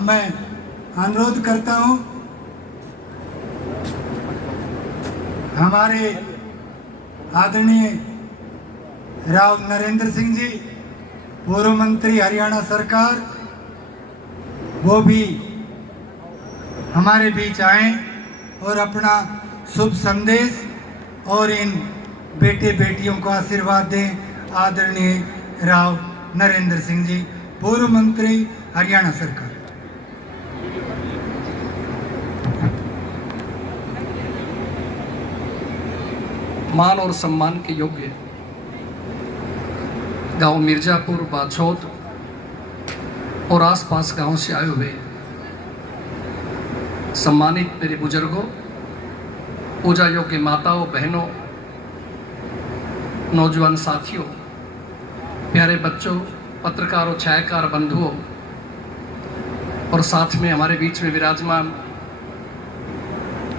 अब मैं अनुरोध करता हूं हमारे आदरणीय राव नरेंद्र सिंह जी, पूर्व मंत्री हरियाणा सरकार, वो भी हमारे बीच आए और अपना शुभ संदेश और इन बेटे बेटियों को आशीर्वाद दें। आदरणीय राव नरेंद्र सिंह जी, पूर्व मंत्री हरियाणा सरकार। मान और सम्मान के योग्य गांव मिर्जापुर, बाछौद और आसपास गांव से आए हुए सम्मानित मेरे बुजुर्गों, पूजा योग्य माताओं, बहनों, नौजवान साथियों, प्यारे बच्चों, पत्रकारों, छायाकार बंधुओं और साथ में हमारे बीच में विराजमान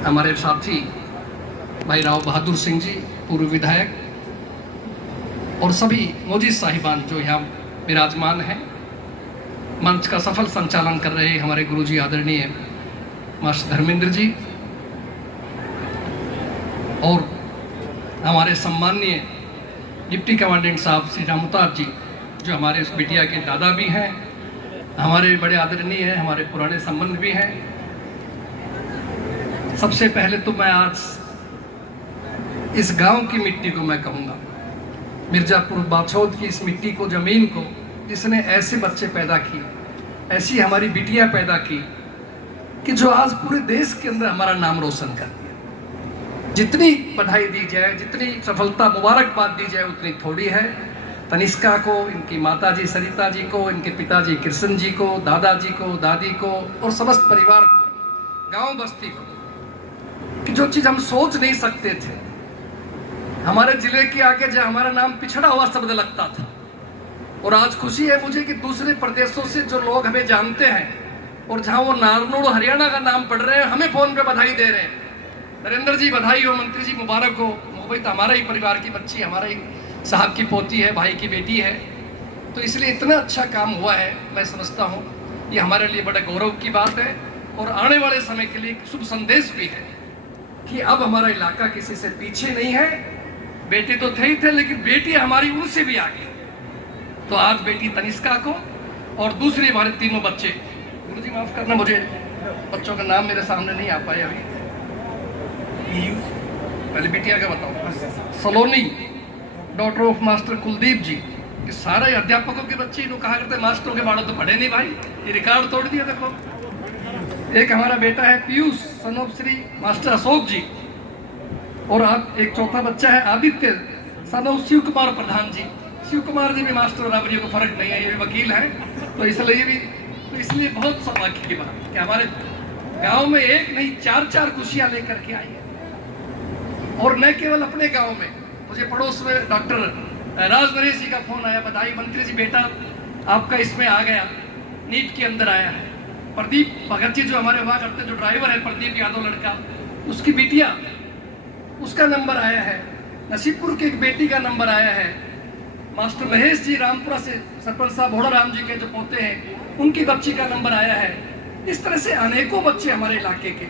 हमारे साथी भाई राव बहादुर सिंह जी, पूर्व विधायक, और सभी मोजिज साहिबान जो यहाँ विराजमान हैं। मंच का सफल संचालन कर रहे हमारे गुरुजी आदरणीय मास्टर धर्मेंद्र जी और हमारे सम्माननीय डिप्टी कमांडेंट साहब श्री रामताज जी, जो हमारे उस बिटिया के दादा भी हैं, हमारे बड़े आदरणीय हैं, हमारे पुराने संबंध भी हैं। सबसे पहले तो मैं आज इस गांव की मिट्टी को मैं कहूँगा, मिर्जापुर बाछौद की इस मिट्टी को, जमीन को, इसने ऐसे बच्चे पैदा किए, ऐसी हमारी बिटिया पैदा की कि जो आज पूरे देश के अंदर हमारा नाम रोशन कर दिया। जितनी बधाई दी जाए, जितनी सफलता मुबारकबाद दी जाए उतनी थोड़ी है। तनिष्का को, इनकी माताजी सरिता जी को, इनके पिताजी कृष्ण जी को, दादाजी को, दादी को और समस्त परिवार को, गांव बस्ती को, कि जो चीज़ हम सोच नहीं सकते थे, हमारे जिले के आगे जो हमारा नाम पिछड़ा हुआ शब्द लगता था, और आज खुशी है मुझे कि दूसरे प्रदेशों से जो लोग हमें जानते हैं और जहां वो नारनौल हरियाणा का नाम पढ़ रहे हैं, हमें फोन पे बधाई दे रहे हैं। नरेंद्र जी बधाई हो, मंत्री जी मुबारक हो। भाई तो हमारा ही परिवार की बच्ची, हमारा ही साहब की पोती है, भाई की बेटी है, तो इसलिए इतना अच्छा काम हुआ है। मैं समझता हूँ ये हमारे लिए बड़े गौरव की बात है और आने वाले समय के लिए शुभ संदेश भी है कि अब हमारा इलाका किसी से पीछे नहीं है। बेटे तो थे ही थे, लेकिन बेटी हमारी उनसे भी आगे। तो आज बेटी तनिष्का को और दूसरे हमारे तीनों बच्चे, गुरुजी माफ करना मुझे बच्चों का नाम मेरे सामने नहीं आ पाए अभी, पहले बिटिया का बताओ, सलोनी, डॉटर ऑफ मास्टर कुलदीप जी, कि सारे अध्यापकों के बच्चे इन्हों कहा करते मास्टरों के बाड़ों तो पढ़े नहीं भाई, ये रिकॉर्ड तोड़ दिया देखो। एक हमारा बेटा है Piyush, son of Shri master Ashok ji, और आप एक चौथा बच्चा है आदित्य, सन ऑफ शिव कुमार प्रधान जी। शिव कुमार जी भी मास्टर बराबरियों को फर्क नहीं है, ये भी वकील है, तो इसलिए बहुत सौभाग्य की बात कि हमारे गांव में एक नहीं 4-4 खुशियां लेकर के आई है। और न केवल अपने गांव में, मुझे पड़ोस में डॉक्टर राज नरेश जी का फोन आया, बधाई मंत्री जी, बेटा आपका इसमें आ गया, नीट के अंदर आया है। प्रदीप भगत जी जो हमारे वहाँ करते, जो ड्राइवर है प्रदीप यादव लड़का, उसकी बिटिया, उसका नंबर आया है। नसीबपुर की एक बेटी का नंबर आया है। मास्टर महेश जी रामपुरा से, सरपंच साहब भोड़ा राम जी के जो पोते हैं, उनकी बच्ची का नंबर आया है। इस तरह से अनेकों बच्चे हमारे इलाके के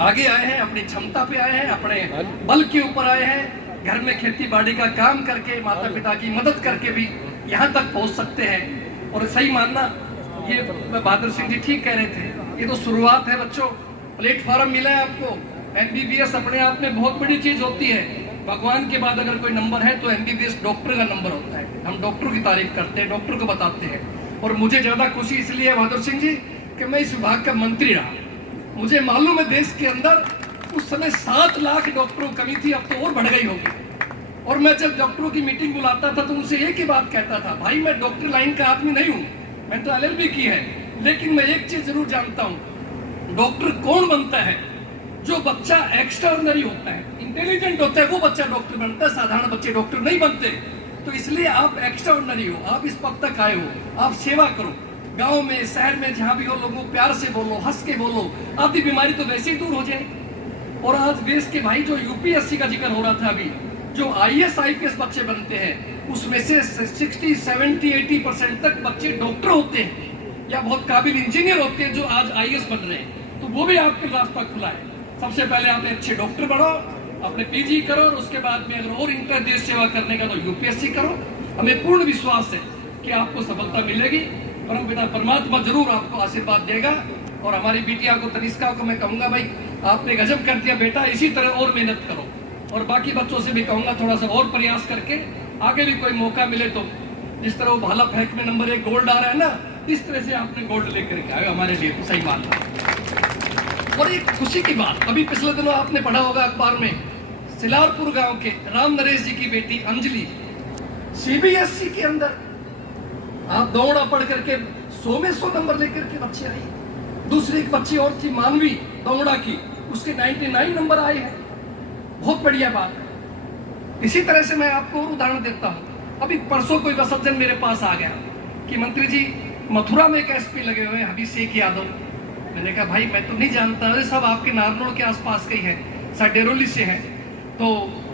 आगे आए हैं, अपनी क्षमता पे आए हैं, अपने बल के ऊपर आए हैं, घर में खेती बाड़ी का काम करके, माता पिता की मदद करके भी यहाँ तक पहुँच सकते हैं। और सही मानना, ये बहादुर सिंह जी ठीक कह रहे थे, ये तो शुरुआत है बच्चों। प्लेटफॉर्म मिला है आपको, MBBS अपने आप में बहुत बड़ी चीज होती है। भगवान के बाद अगर कोई नंबर है तो MBBS डॉक्टर का नंबर होता है। हम डॉक्टर की तारीफ करते हैं, डॉक्टर को बताते हैं। और मुझे ज्यादा खुशी इसलिए है बहादुर सिंह जी कि मैं इस विभाग का मंत्री रहा। मुझे मालूम है देश के अंदर उस समय 7 लाख डॉक्टरों की कमी थी, अब तो और बढ़ गई होगी। और मैं जब डॉक्टरों की मीटिंग बुलाता था तो उनसे एक ही बात कहता था, भाई मैं डॉक्टर लाइन का आदमी नहीं हूँ, मैं तो LLB की है, लेकिन मैं एक चीज जरूर जानता हूँ, डॉक्टर कौन बनता है? जो बच्चा एक्स्ट्राऑर्डिनरी होता है, इंटेलिजेंट होता है, वो बच्चा डॉक्टर बनता है। साधारण बच्चे डॉक्टर नहीं बनते। तो इसलिए आप एक्स्ट्राऑर्डिनरी हो, आप इस पद तक आए हो, आप सेवा करो। गांव में, शहर में, जहां भी हो, लोगों को प्यार से बोलो, हंस के बोलो, आधी बीमारी तो वैसे ही दूर हो जाए। और आज देश के भाई जो UPSC का जिक्र हो रहा था अभी, जो IAS IPS बच्चे बनते हैं, उसमें से 60, 70, 80% तक बच्चे डॉक्टर होते हैं। या बहुत काबिल इंजीनियर होते हैं जो आज IAS बन रहे हैं, तो वो भी आपके रास्ता खुला है। सबसे पहले आप एक अच्छे डॉक्टर बनो, अपने PG करो, और उसके बाद में अगर और इंटर देश सेवा करने का तो UPSC करो। हमें पूर्ण विश्वास है कि आपको सफलता मिलेगी, परम पिता परमात्मा जरूर आपको आशीर्वाद देगा। और हमारी बिटिया को, तनिष्का को मैं कहूँगा, भाई आपने गजब कर दिया बेटा, इसी तरह और मेहनत करो। और बाकी बच्चों से भी कहूँगा थोड़ा सा और प्रयास करके आगे भी कोई मौका मिले तो, जिस तरह वो भाला फेंक में नंबर 1 गोल्ड आ रहा है ना, इस तरह से आपने गोल्ड लेकर के आए हमारे लिए, तो सही बात है। और एक खुशी की बात, अभी पिछले दिनों आपने पढ़ा होगा अखबार में, सिलारपुर गांव के राम नरेश जी की बेटी अंजलि CBSE के अंदर आप दौड़ा पढ़ करके 100 में 100 नंबर लेकर के बच्चे आई। दूसरी एक बच्ची और थी मानवी दौड़ा की, उसके 99 नंबर आए हैं। बहुत बढ़िया बात है। इसी तरह से मैं आपको और उदाहरण देता हूँ। अभी परसों कोई सज्जन मेरे पास आ गया कि मंत्री जी मथुरा में एक SP लगे हुए हैं, अभिषेक यादव। मैंने कहा भाई मैं तो नहीं जानता, अरे सब आपके नारनौल के आसपास के ही है, डेरोली से है। तो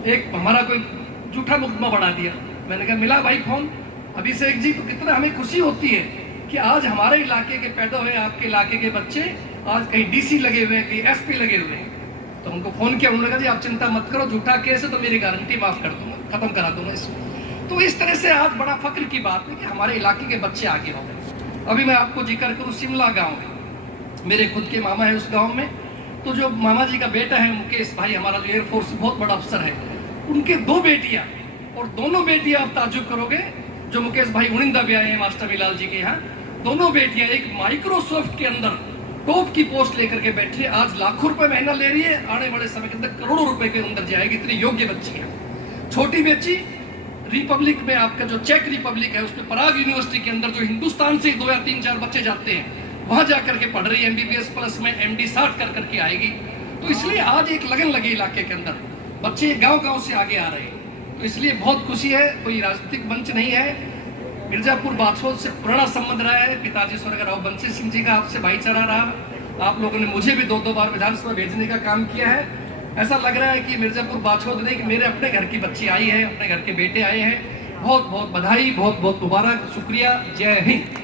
एक हमारा कोई झूठा मुकदमा बढ़ा दिया। मैंने कहा मिला भाई फोन, अभिषेक जी, तो कितना हमें खुशी होती है कि आज हमारे इलाके के पैदा हुए, आपके इलाके के बच्चे आज कहीं DC लगे हुए हैं, कहीं SP लगे हुए हैं। तो उनको फोन किया, उन्होंने कहा जी आप चिंता मत करो, झूठा केस है तो मेरी गारंटी माफ कर दूंगा, खत्म करा दूंगा इसको। तो इस तरह से आज बड़ा फक्र की बात है कि हमारे इलाके के बच्चे आगे हो गए। अभी मैं आपको जिक्र करूँ, शिमला गाँव में मेरे खुद के मामा है उस गाँव में, तो जो मामा जी का बेटा है मुकेश भाई, हमारा जो एयरफोर्स बहुत बड़ा अफसर है, उनके 2 बेटियां, और दोनों बेटियां आप ताजुब करोगे, जो मुकेश भाई उड़िंदा भी आए हैं मास्टर बिलाल जी के यहाँ, दोनों बेटियां एक माइक्रोसॉफ्ट के अंदर टॉप की पोस्ट लेकर के बैठी है। आज लाखों रुपए महीना ले रही है, आने वाले समय के अंदर करोड़ों रुपए के अंदर जाएगी, इतनी योग्य बच्ची है। छोटी बच्ची रिपब्लिक में, आपका जो चेक रिपब्लिक है, उसमें पराग यूनिवर्सिटी के अंदर, जो हिंदुस्तान से 2 या 3-4 बच्चे जाते हैं, वहां जाकर के पढ़ रही है, MBBS प्लस में MD 60 कर करके आएगी। तो इसलिए आज एक लगन लगी इलाके के अंदर, बच्चे गांव-गांव से आगे आ रहे हैं। तो इसलिए बहुत खुशी है। कोई राजनीतिक मंच नहीं है, मिर्जापुर बाछौद से पुराना संबंध रहा है। पिताजी स्वर्गीय राव बंसी सिंह जी का आपसे भाईचारा रहा। आप लोगों ने मुझे भी 2-2 बार विधानसभा भेजने का काम किया है। ऐसा लग रहा है कि मिर्जापुर बाछौद नहीं, कि मेरे अपने घर की बच्ची आई है, अपने घर के बेटे आए हैं। बहुत बहुत बधाई, बहुत बहुत मुबारक, शुक्रिया, जय हिंद।